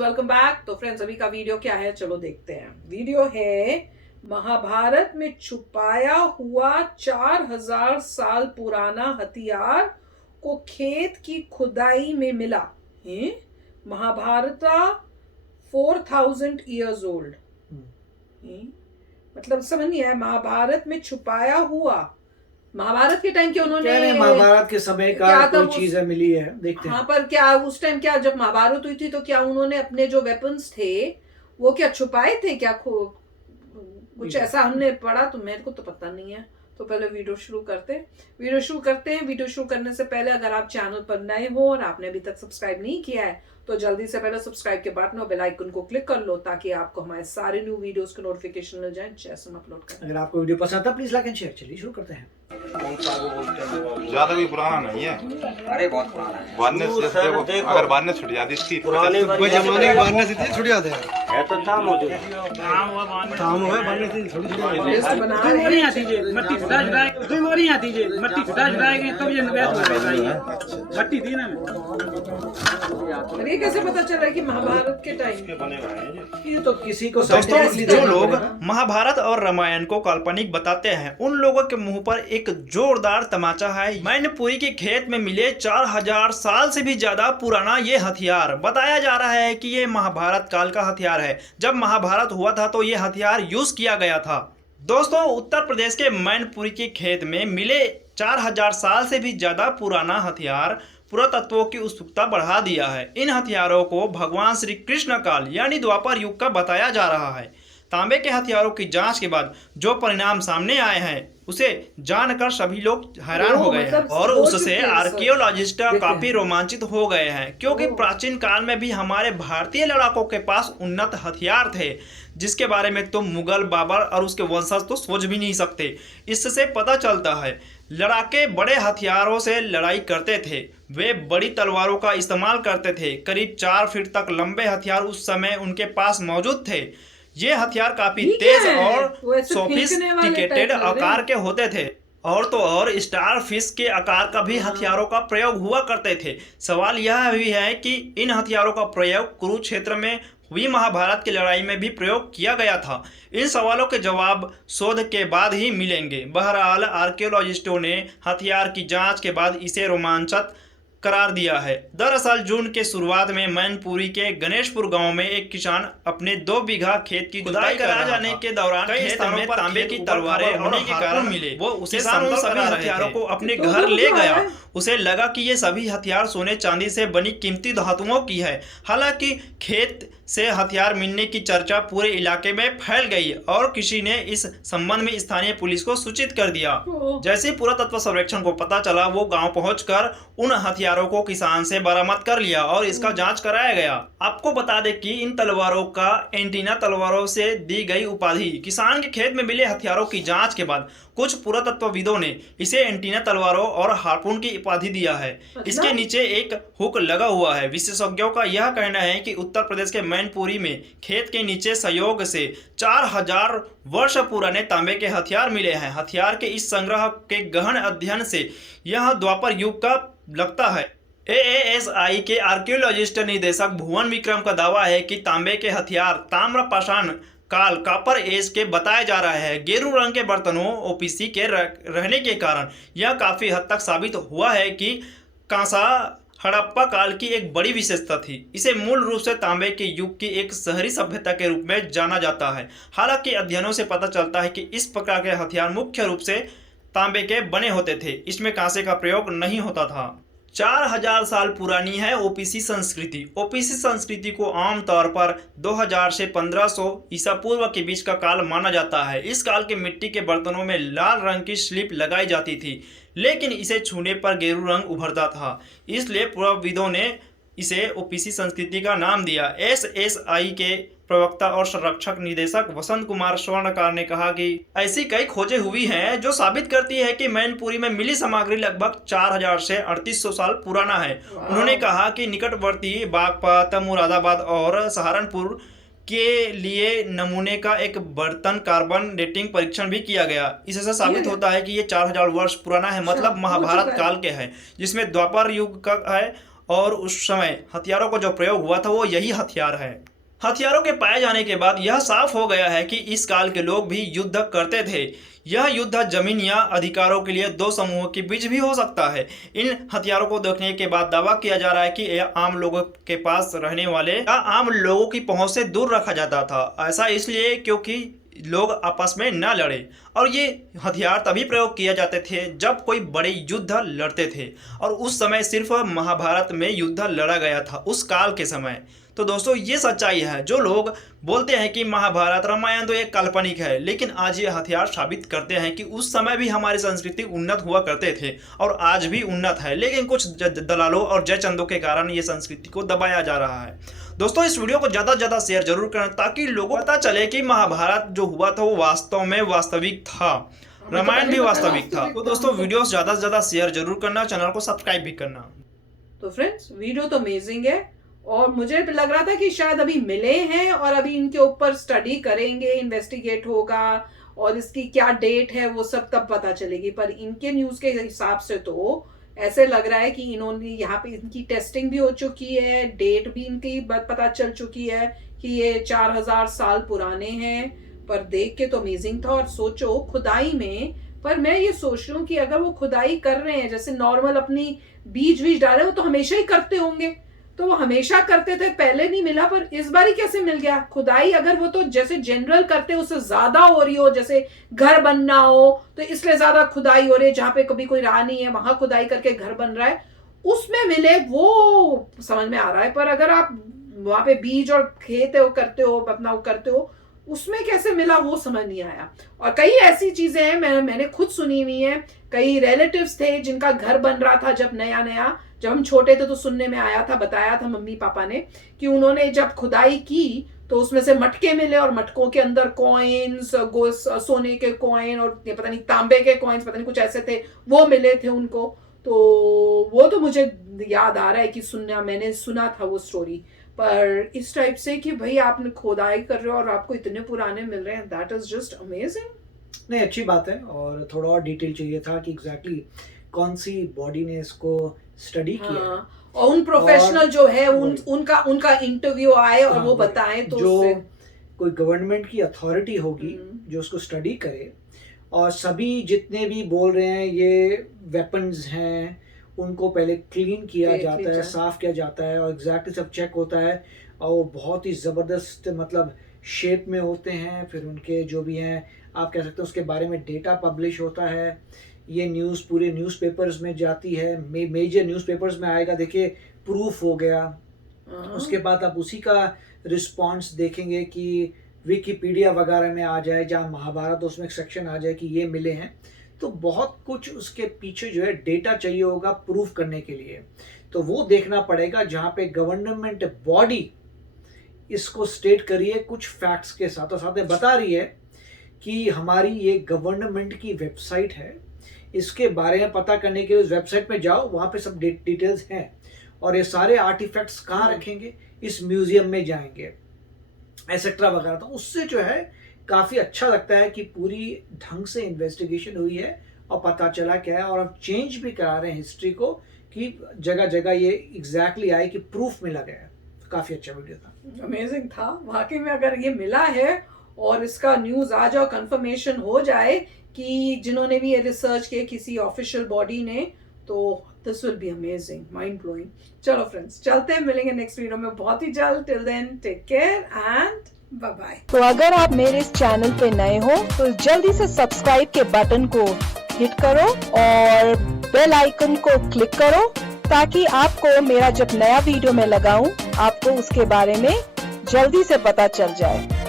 Welcome back. तो friends, अभी का वीडियो क्या है, चलो देखते हैं। वीडियो है महाभारत में छुपाया हुआ 4000 साल पुराना हथियार को खेत की खुदाई में मिला है। Mahabharata 4000 years old. मतलब समझ नहीं आया, महाभारत में छुपाया हुआ, महाभारत के टाइम के उन्होंने महाभारत के समय का कोई चीजें मिली है, देखते हैं। हाँ, पर क्या उस टाइम, क्या जब महाभारत हुई थी तो क्या उन्होंने अपने जो वेपन्स थे वो क्या छुपाए थे क्या? कुछ ऐसा हमने पढ़ा, तो मेरे को तो पता नहीं है। तो पहले वीडियो शुरू करते हैं। वीडियो शुरू करने से पहले अगर आप चैनल पर नए हो और आपने अभी तक सब्सक्राइब नहीं किया है तो जल्दी से पहले सब्सक्राइब के बटन और बेल आइकन को क्लिक कर लो ताकि आपको हमारे सारे न्यू वीडियोस के नोटिफिकेशन मिल जाए जैसे हम अपलोड करें। अगर आपको वीडियो पसंद आता प्लीज लाइक एंड शेयर। चलिए शुरू करते हैं। ज्यादा भी पुराना नहीं है। अरे बहुत पुराना है। अगर बारने छुट जाती इसकी पुराने जमाने के बारने से छुट जाते हैं। है तो था मौजूद। काम हुआ बारने से थोड़ी लिस्ट बना रहे हैं। मट्टी छुटा छुटाएगी तो वो नहीं आती, मट्टी छुटा छुटाएगी तब ये नवेद हो जाएगी। मट्टी थी ना। ये कैसे पता चल रहा है कि महाभारत के टाइम? ये तो किसी को दोस्तों, जो लोग महाभारत और रामायण को काल्पनिक बताते हैं उन लोगों के मुंह पर एक जोरदार तमाचा है। मैनपुरी के खेत में मिले 4000 साल से भी ज्यादा पुराना ये हथियार। बताया जा रहा है कि ये महाभारत काल का हथियार है। जब महाभारत हुआ था तो ये हथियार यूज किया गया था। दोस्तों, उत्तर प्रदेश के मैनपुरी के खेत में मिले 4000 साल से भी ज्यादा पुराना हथियार पुरातत्वों की उत्सुकता बढ़ा दिया है। इन हथियारों को भगवान श्री कृष्ण काल यानी द्वापर युग का बताया जा रहा है। तांबे के हथियारों की जांच के बाद जो परिणाम सामने आए हैं उसे जानकर सभी लोग हैरान हो गए हैं और उससे आर्कियोलॉजिस्ट काफी रोमांचित हो गए हैं, क्योंकि प्राचीन काल में भी हमारे भारतीय लड़ाकों के पास उन्नत हथियार थे जिसके बारे में तो मुगल, बाबर और उसके वंशज तो सोच भी नहीं सकते। इससे पता चलता है लड़ाके बड़े हथियारों से लड़ाई करते थे। वे बड़ी तलवारों का इस्तेमाल करते थे। करीब 4 फीट तक लंबे हथियार उस समय उनके पास मौजूद थे। ये हथियार काफी तेज और सोफिस्टिकेटेड आकार के होते थे। और तो और स्टार फिश के आकार का भी हथियारों का प्रयोग हुआ करते थे। सवाल यह भी है कि इन हथियारों का प्रयोग कुरुक्षेत्र में हुई महाभारत की लड़ाई में भी प्रयोग किया गया था। इन सवालों के जवाब शोध के बाद ही मिलेंगे। बहरहाल आर्कियोलॉजिस्टों ने हथियार की जांच के बाद इसे रोमांचक करार दिया है। दरअसल जून के शुरुआत में मैनपुरी के गणेशपुर गांव में एक किसान अपने 2 बीघा खेत की खुदाई करा जाने के दौरान कई स्थानों पर तांबे की तलवारें होने के कारण मिले। वो किसान उन सभी हथियारों को अपने घर ले गया। उसे लगा कि ये सभी हथियार सोने चांदी से बनी कीमती धातुओं की है। हालांकि खेत से हथियार मिलने की चर्चा पूरे इलाके में फैल गई और किसी ने इस संबंध में स्थानीय पुलिस को सूचित कर दिया। जैसे पुरातत्व सर्वेक्षण को पता चला, वो गांव पहुंचकर उन हथियारों को किसान से बरामद कर लिया और इसका जांच कराया गया। आपको बता दें कि इन तलवारों का एंटीना तलवारों से दी गई उपाधि। किसान के खेत में मिले हथियारों की जांच के बाद कुछ पुरातत्वविदों ने इसे एंटीना तलवारों और हार्पून की उपाधि दिया है। इसके नीचे एक हुक लगा हुआ है। विशेषज्ञों का यह कहना है कि उत्तर प्रदेश के मैनपुरी में खेत के नीचे संयोग से 4000 वर्ष पुराने तांबे के हथियार मिले हैं। हथियार के इस संग्रह के गहन अध्ययन से यह द्वापर युग का लगता है। AASI के आर्कियोलॉजिस्ट निदेशक भुवन विक्रम का दावा है कि तांबे के हथियार ताम्रपाषाण काल कॉपर एज के बताए जा रहे हैं। गेरू रंग के बर्तनों OPC के रहने के कारण यह काफी हद तक साबित हुआ है कि कांसा हड़प्पा काल की एक बड़ी विशेषता थी। इसे मूल रूप से तांबे के युग की एक शहरी सभ्यता के रूप में जाना जाता है। हालांकि अध्ययनों से पता चलता है कि इस प्रकार के हथियार मुख्य रूप से तांबे के बने होते थे। इसमें कांसे का प्रयोग नहीं होता था। 4000 साल पुरानी है OPC संस्कृति। OPC संस्कृति को आमतौर पर 2000 से 1500 ईसा पूर्व के बीच का काल माना जाता है। इस काल के मिट्टी के बर्तनों में लाल रंग की स्लिप लगाई जाती थी, लेकिन इसे छूने पर गेरू रंग उभरता था। इसलिए पुराविदों ने इसे OPC संस्कृति का नाम दिया। SSI के प्रवक्ता और संरक्षक निदेशक वसंत कुमार स्वर्णकार ने कहा कि ऐसी कई खोजें हुई हैं जो साबित करती है कि मैनपुरी में मिली सामग्री लगभग 4000 से 3800 साल पुराना है। उन्होंने कहा कि निकटवर्ती बागपत, मुरादाबाद और सहारनपुर के लिए नमूने का एक बर्तन कार्बन डेटिंग परीक्षण भी किया गया। इससे साबित होता है कि ये 4000 वर्ष पुराना है, मतलब महाभारत काल के है, जिसमें द्वापर युग का है और उस समय हथियारों का जो प्रयोग हुआ था वो यही हथियार है। हथियारों के पाए जाने के बाद यह साफ हो गया है कि इस काल के लोग भी युद्ध करते थे। यह युद्ध जमीन या अधिकारों के लिए दो समूहों के बीच भी हो सकता है। इन हथियारों को देखने के बाद दावा किया जा रहा है कि यह आम लोगों के पास रहने वाले या आम लोगों की पहुंच से दूर रखा जाता था। ऐसा इसलिए क्योंकि लोग आपस में न लड़े, और ये हथियार तभी प्रयोग किए जाते थे जब कोई बड़े युद्ध लड़ते थे, और उस समय सिर्फ महाभारत में युद्ध लड़ा गया था उस काल के समय। तो दोस्तों ये सच्चाई है। जो लोग बोलते हैं कि महाभारत रामायण तो एक काल्पनिक है, लेकिन आज ये हथियार साबित करते हैं कि उस समय भी हमारी संस्कृति उन्नत हुआ करते थे और आज भी उन्नत है, लेकिन कुछ दलालों और जयचंदों के कारण ये संस्कृति को दबाया जा रहा है। दोस्तों इस वीडियो को ज़्यादा से ज़्यादा शेयर जरूर करें ताकि लोगों को पता चले कि महाभारत जो हुआ था वो वास्तव में वास्तविक था, रामायण भी वास्तविक था। तो दोस्तों वीडियो ज़्यादा से ज़्यादा शेयर जरूर करना, चैनल को सब्सक्राइब भी करना। तो फ्रेंड्स वीडियो तो अमेजिंग है, और मुझे लग रहा था कि शायद अभी मिले हैं और अभी इनके ऊपर स्टडी करेंगे, इन्वेस्टिगेट होगा और इसकी क्या डेट है वो सब तब पता चलेगी। पर इनके न्यूज के हिसाब से तो ऐसे लग रहा है कि इन्होंने यहाँ पे इनकी टेस्टिंग भी हो चुकी है, डेट भी इनकी पता चल चुकी है कि ये 4000 साल पुराने हैं। पर देख के तो अमेजिंग था। और सोचो खुदाई में, पर मैं ये सोच रही हूँ कि अगर वो खुदाई कर रहे हैं जैसे नॉर्मल अपनी बीज डाले वो तो हमेशा ही करते होंगे, तो वो हमेशा करते थे, पहले नहीं मिला पर इस बार ही कैसे मिल गया? खुदाई अगर वो तो जैसे जनरल करते उससे ज्यादा हो रही हो, जैसे घर बनना हो तो इसलिए ज्यादा खुदाई हो रही है, जहां पे कभी कोई रहा नहीं है वहां खुदाई करके घर बन रहा है, उसमें मिले वो समझ में आ रहा है। पर अगर आप वहां पे बीज और खेत करते हो, अपना वो करते हो, उसमें कैसे मिला वो समझ नहीं आया। और कई ऐसी चीजें हैं मैंने खुद सुनी हुई है, कई रिलेटिव्स थे जिनका घर बन रहा था जब नया जब हम छोटे थे तो सुनने में आया था, बताया था मम्मी पापा ने कि उन्होंने जब खुदाई की तो उसमें से मटके मिले और मटकों के अंदर कॉइन्स, सोने के कॉइन और ये पता नहीं तांबे के कॉइन्स, पता नहीं कुछ ऐसे थे, वो मिले थे उनको। तो वो तो मुझे याद आ रहा है कि मैंने सुना था वो स्टोरी। पर इस टाइप से कि भाई आपने खुदाई कर रहे हो और आपको इतने पुराने मिल रहे हैं, दैट इज जस्ट अमेजिंग। नहीं अच्छी बात है, और थोड़ा और डिटेल चाहिए था कि एग्जैक्टली कौन सी बॉडी ने इसको स्टडी किया। और उन प्रोफेशनल जो है उनका इंटरव्यू आए और वो बताएं, तो जो कोई गवर्नमेंट की अथॉरिटी होगी जो उसको स्टडी करे, और सभी जितने भी बोल रहे हैं ये वेपन्स हैं उनको पहले क्लीन किया जाता है, साफ किया जाता है और एग्जैक्टली सब चेक होता है, और वो बहुत ही ज़बरदस्त मतलब शेप में होते हैं। फिर उनके जो भी हैं आप कह सकते हैं उसके बारे में डेटा पब्लिश होता है, ये न्यूज़ पूरे न्यूज़पेपर्स में जाती है, मेजर न्यूज़पेपर्स में आएगा, देखिए प्रूफ हो गया। उसके बाद आप उसी का रिस्पॉन्स देखेंगे कि विकिपीडिया वगैरह में आ जाए, जहाँ महाभारत उसमें एक सेक्शन आ जाए कि ये मिले हैं। तो बहुत कुछ उसके पीछे जो है डेटा चाहिए होगा प्रूफ करने के लिए, तो वो देखना पड़ेगा जहाँ पे गवर्नमेंट बॉडी इसको स्टेट करिए कुछ फैक्ट्स के साथ, और साथ में बता रही है कि हमारी ये गवर्नमेंट की वेबसाइट है, इसके बारे में पता करने के लिए उस वेबसाइट पे जाओ, वहाँ पे सब डिटेल्स हैं, और ये सारे आर्टिफैक्ट्स कहाँ रखेंगे, इस म्यूजियम में जाएंगे एसेट्रा वगैरह। तो उससे जो है काफ़ी अच्छा लगता है कि पूरी ढंग से इन्वेस्टिगेशन हुई है और पता चला क्या है, और हम चेंज भी करा रहे हैं हिस्ट्री को कि जगह जगह ये एग्जैक्टली आए कि प्रूफ मिला गया है। काफ़ी अच्छा वीडियो था, अमेजिंग था वाकई में। अगर ये मिला है और इसका न्यूज़ आ जाओ, कंफर्मेशन हो जाए कि जिन्होंने भी ये रिसर्च किया किसी ऑफिशियल बॉडी ने, तो this will be amazing, mind blowing. चलो फ्रेंड्स चलते हैं, मिलेंगे नेक्स्ट वीडियो में बहुत ही जल्द। Till then take care and bye bye. तो अगर आप मेरे इस चैनल पे नए हो तो जल्दी से सब्सक्राइब के बटन को हिट करो और बेल आइकन को क्लिक करो, ताकि आपको मेरा जब नया वीडियो मैं लगाऊं आपको उसके बारे में जल्दी से पता चल जाए।